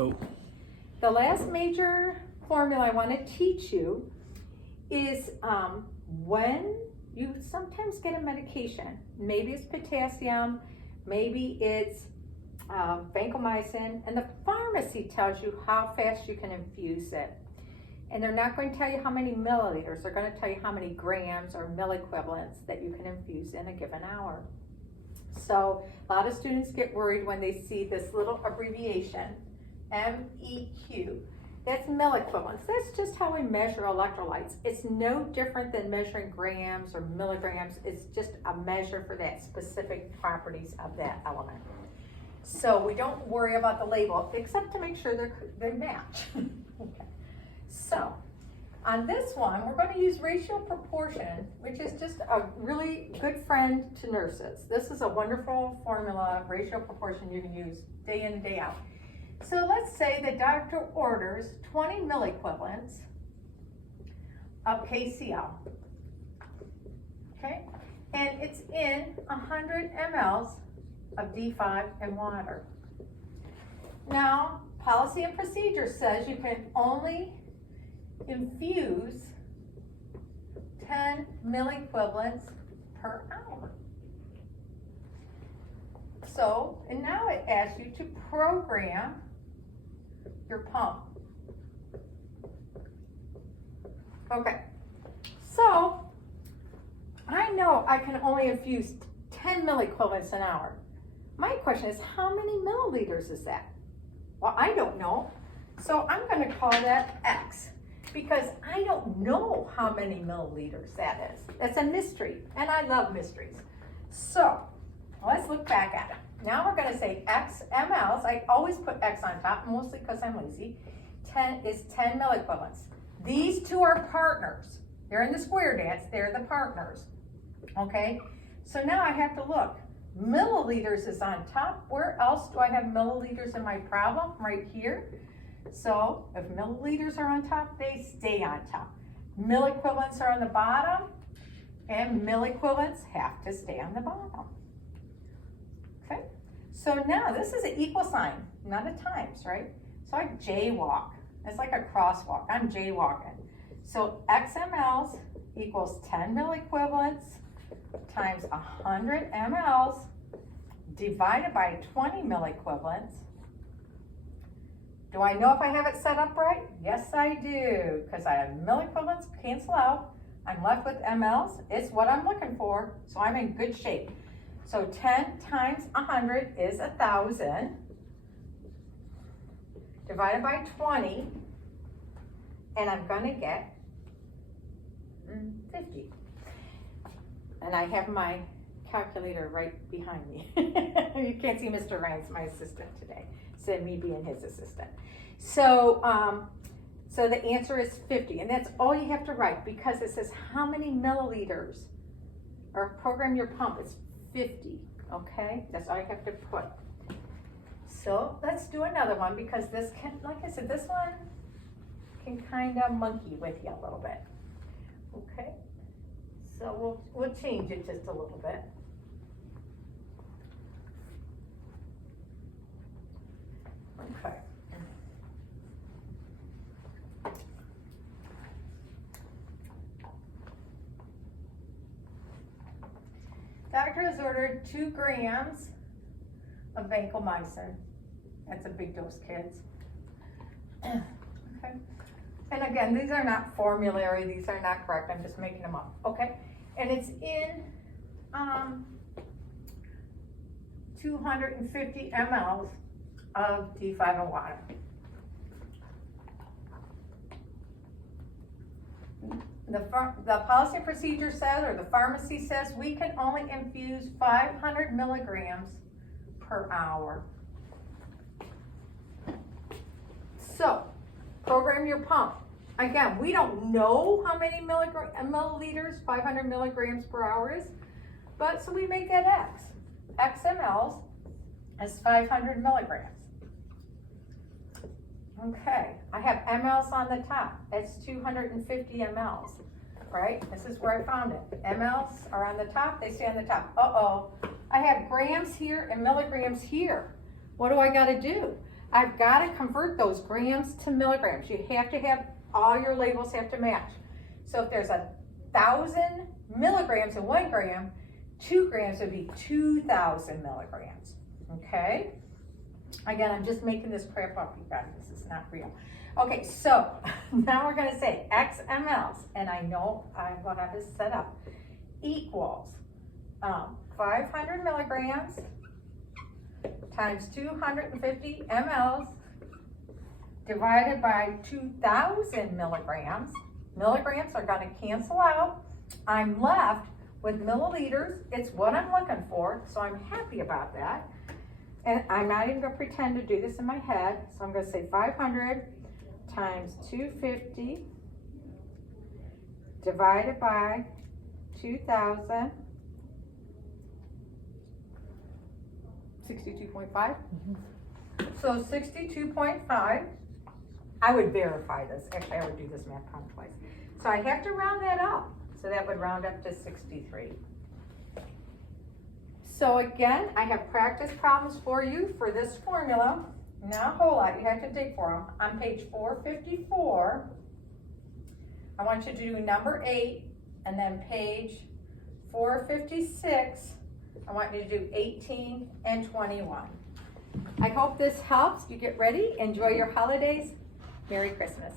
go. The last major formula I want to teach you is when you sometimes get a medication, maybe it's potassium, maybe it's vancomycin, and the pharmacy tells you how fast you can infuse it. And they're not going to tell you how many milliliters, they're going to tell you how many grams or milliequivalents that you can infuse in a given hour. So a lot of students get worried when they see this little abbreviation, MEQ. That's milliequivalents. That's just how we measure electrolytes. It's no different than measuring grams or milligrams. It's just a measure for that specific properties of that element. So we don't worry about the label, except to make sure they match. Okay. So on this one, we're going to use ratio proportion, which is just a really good friend to nurses. This is a wonderful formula, ratio proportion you can use day in and day out. So let's say the doctor orders 20 milliequivalents of KCl, okay? And it's in 100 mLs of D5 and water. Now, policy and procedure says you can only infuse 10 milliequivalents per hour. So, and now it asks you to program your pump. Okay, so I know I can only infuse 10 milliequivalents an hour. My question is, how many milliliters is that? Well, I don't know. So I'm going to call that X, because I don't know how many milliliters that is. That's a mystery, and I love mysteries. So let's look back at it. Now we're going to say X mLs. I always put X on top, mostly because I'm lazy. 10 is 10 milliequivalents. These two are partners. They're in the square dance. They're the partners. Okay? So now I have to look. Milliliters is on top. Where else do I have milliliters in my problem? Right here. So if milliliters are on top, they stay on top. Milliequivalents are on the bottom, and milliequivalents have to stay on the bottom. Okay, so now this is an equal sign, not a times, right? So I jaywalk. It's like a crosswalk. I'm jaywalking. So XMLs equals 10 milliequivalents times 100 mLs divided by 20 milliequivalents. Do I know if I have it set up right? Yes, I do, because I have milliequivalents cancel out. I'm left with mLs. It's what I'm looking for, so I'm in good shape. So 10 times 100 is 1,000 divided by 20, and I'm going to get 50. And I have my calculator right behind me. You can't see Mr. Ryan's my assistant today, so me being his assistant. So, so the answer is 50, and that's all you have to write, because it says how many milliliters, or program your pump, it's 50, okay? That's all you have to put. So let's do another one, because this can, like I said, this one can kind of monkey with you a little bit, okay? So we'll change it just a little bit. Okay. Doctor has ordered 2 grams of vancomycin. That's a big dose, kids. Okay. And again, these are not formulary. These are not correct. I'm just making them up. Okay. And it's in 250 mLs of D5 and water. The policy and procedure says, or the pharmacy says, we can only infuse 500 milligrams per hour. So, program your pump. Again, we don't know how many milliliters 500 milligrams per hour is, but so we make that X. X mLs is 500 milligrams. Okay, I have mLs on the top. It's 250 mLs, right? This is where I found it. mLs are on the top, they stay on the top. Uh-oh, I have grams here and milligrams here. What do I gotta do? I've got to convert those grams to milligrams. You have to have, all your labels have to match. So if there's 1,000 milligrams in 1 gram, 2 grams would be 2,000 milligrams, okay? Again, I'm just making this crap up, you guys. This is not real. Okay, so now we're gonna say X mLs, and I know I will have this set up, equals 500 milligrams times 250 mLs divided by 2,000 milligrams. Milligrams are gonna cancel out. I'm left with milliliters. It's what I'm looking for, so I'm happy about that. And I'm not even gonna pretend to do this in my head, so I'm gonna say 500 times 250 divided by 2,000, 62.5. So 62.5, I would verify this. Actually, I would do this math count twice. So I have to round that up. So that would round up to 63. So again, I have practice problems for you for this formula. Not a whole lot, you have to dig for them. On page 454, I want you to do number 8, and then page 456, I want you to do 18 and 21. I hope this helps. You get ready, enjoy your holidays. Merry Christmas.